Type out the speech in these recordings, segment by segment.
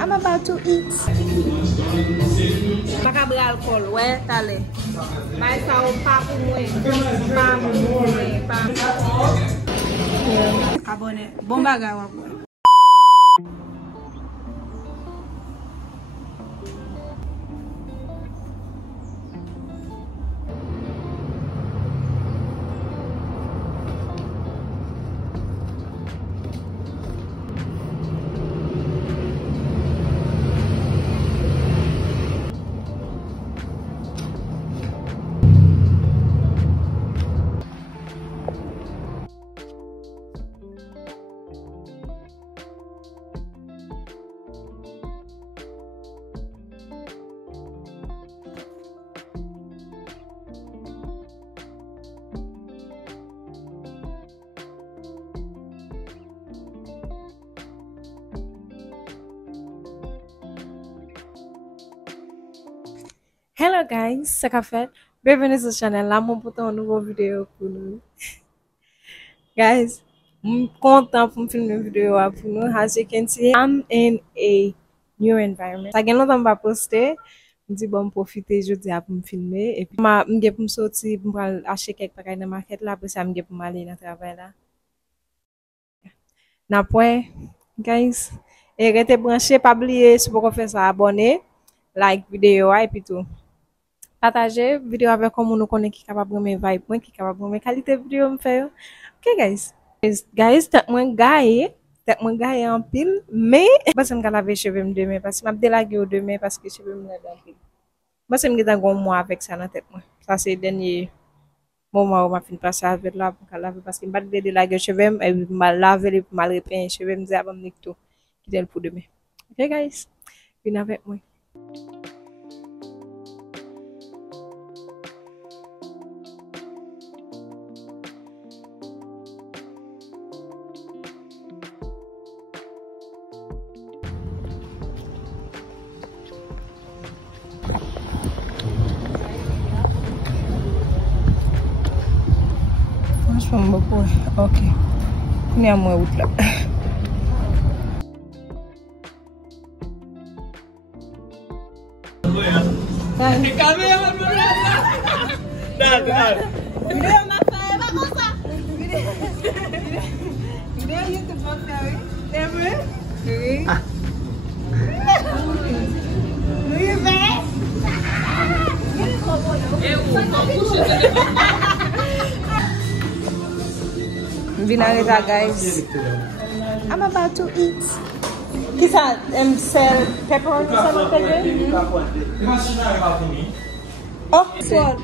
I'm about to eat. Macabre alcool, ouais, t'allais. Mais ça on pas pour moi. Pas pour moi. Abonné. Bon bagage. Hello guys, c'est Café. Bienvenue sur la chaîne. Là, mon pote un nouveau vidéo pour nous. Guys, I'm content pour filmer une vidéo pour nous. As you can see, I'm in a new environment. Ça fait longtemps que je poster. Je dis bon profiter jeudi pour me filmer et puis je vais sortir pour acheter quelques bagages dans la market là après ça je vais aller dans le travail là. N'après guys, et restez branchés, pas oublier si vous faire ça abonner, like vidéo et puis tout. Partager vidéo avec comme nous connaît qui capable de me vibe point qui capable de me qualité vidéo me faire. OK guys, tête moi gaé en pile mais parce que me laver cheveux demain parce que m'a délagué demain parce que cheveux me en pile. Parce que me geta gon mois avec ça dans tête moi. Ça c'est dernier moment où m'a fin passer avec là pour laver parce que me pas délaguer cheveux et m'a laver pour mal repeindre cheveux me dire avant me tout qui tel pour demain. OK guys, venez avec moi. Beaucoup. OK. On est à moi là. Vinn guys. I'm about to eat. Kisa sell pepperoni salad again? Oh, what?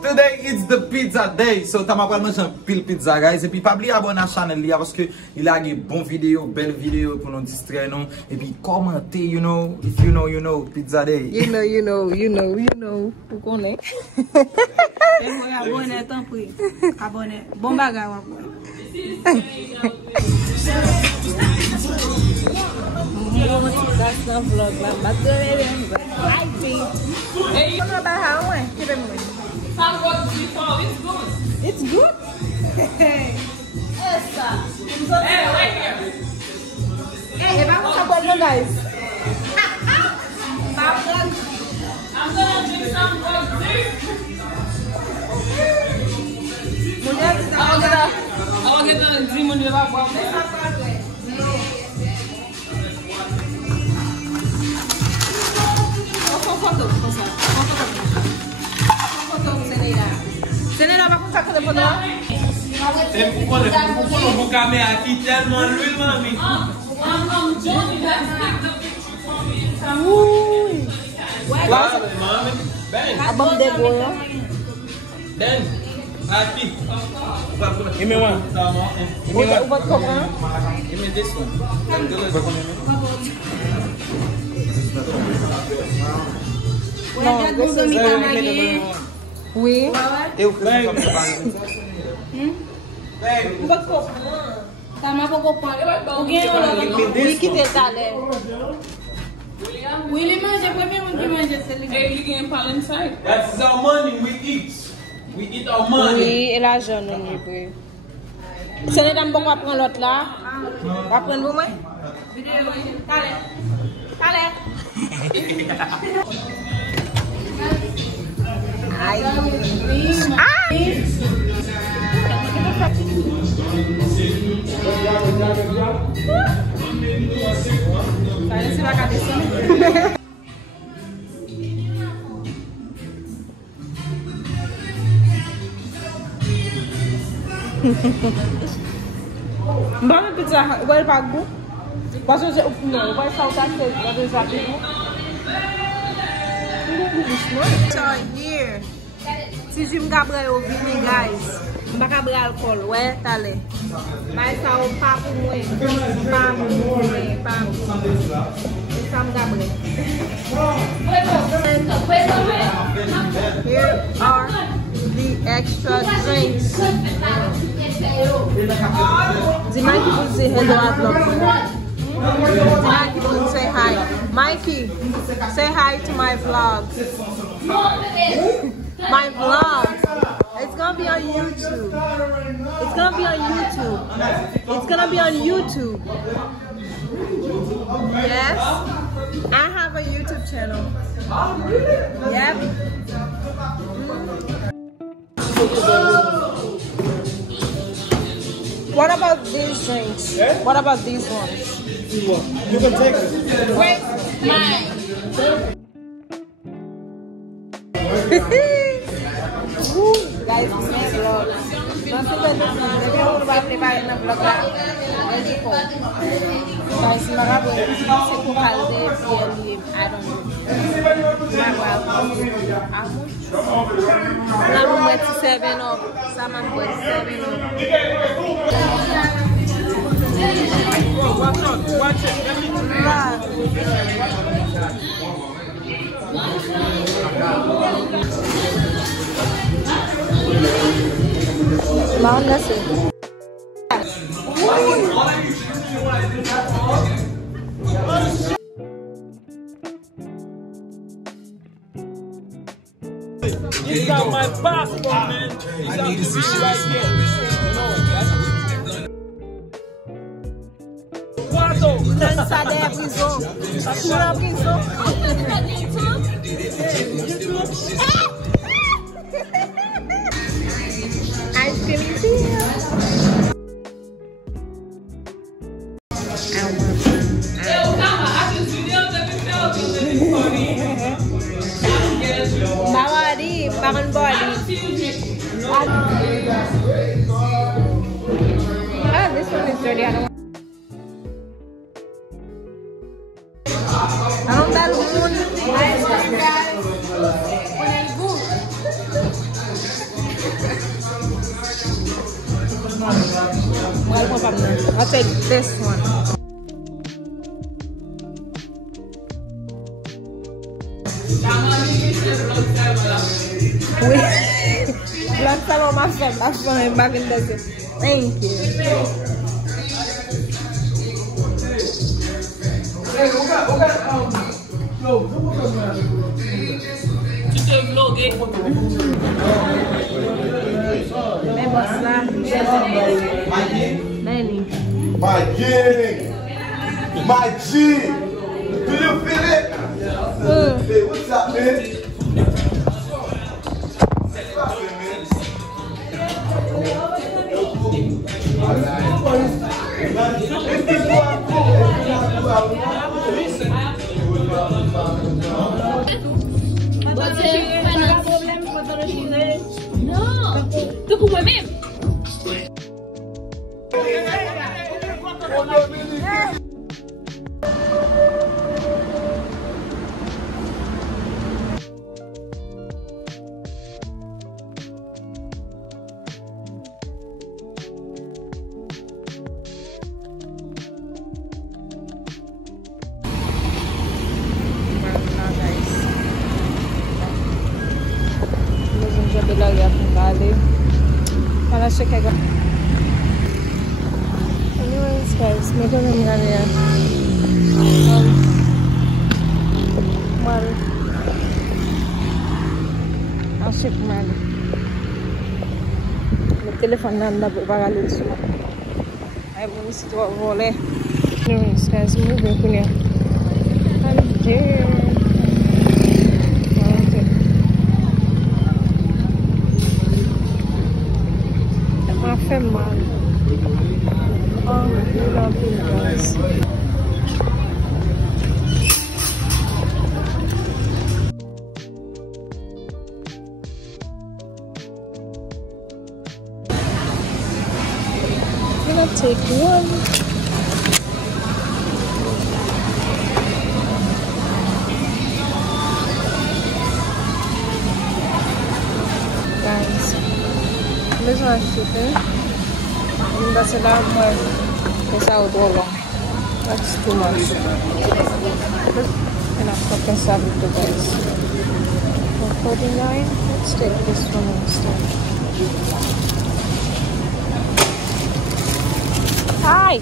Today it's the pizza day, so tama pral manger pile pizza guys, et puis pas oublier abonner à la chaîne parce que il a des bonnes vidéos, belles vidéos pour nous distraire non, et puis commenter, you know, if you know, pizza day. You know, vous connaissez. Et moi abonner tant pis. Abonner. Bon bagage that's not vlog lah, but I think. Hey, you know about how I keep it moving. It's good. Hey, right here. Hey, vamos a poner guys. I'm gonna drink some tea. I'll get the dream on your lap. Senela va con saco de foto. Pourquoi vous camez à qui tellement l'huile, mamie? Abang de boyo. Ben, happy. Give me one. Give me one. Give me this one. Oui. Eu quero Tama po po. Oui, qui t'étale. Oui, les manger premier on mange celui. Hey, you can put inside. That's our money we eat. We eat our money. Oui, et l'argent nous libre. Ce n'est pas bon qu'on prend l'autre là. On va prendre vous moi. Allez. Allez. Aïe. Aïe. Parece uma cabeça. Vamos pizza, agora pago. Posso fazer o não, vai saltar cedo, vai fazer rápido. So here, si je m'gabre au Vinn, guys, m'gabre alcool, ouais, t'allez. Mais ça au pas pour moi, pas ça m'gabre. Here are the extra drinks. The Mikey will say hello at vlog. The Mikey will say hi. Mikey, say hi to my vlogs. My vlog. It's gonna be on YouTube. It's gonna be on YouTube. It's gonna be on YouTube. Yes, I have a YouTube channel. Yep. What about these drinks? Yeah? What about these ones? You can take it. Wait, mine. Guys, this is my vlog. Guys, marabo c'est pour calder puis I don't know. La mouette 7 up. Ça m'a mouette 7 up. Watch it. Mau nasi. You got my passport, man. I need to see shit right here. Ça de prison. Ça coule en prison. Ice cream here. Bawadi, makan body. Ah, this one is dirty. I don't that one. Ice cream, guys. When it's good. I'll take this one. Last time on my friend, last one I'm back in the thank you. My G, do you feel it? Hey, what's up, man? No, tú como mí. Anyways, guys, medyo nangyari yan. Mal. Ang ship mal. May telephone na nabagalit siya. I will see what roll. Anyways, guys, moving here. And there. Okay. My family. Oh, we love you guys. I'm gonna take one. Guys, this one is chicken. That's enough more. This out all long. That's too much. Enough to serve it to guys. For 49, let's take this one instead. Hi!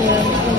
Yeah.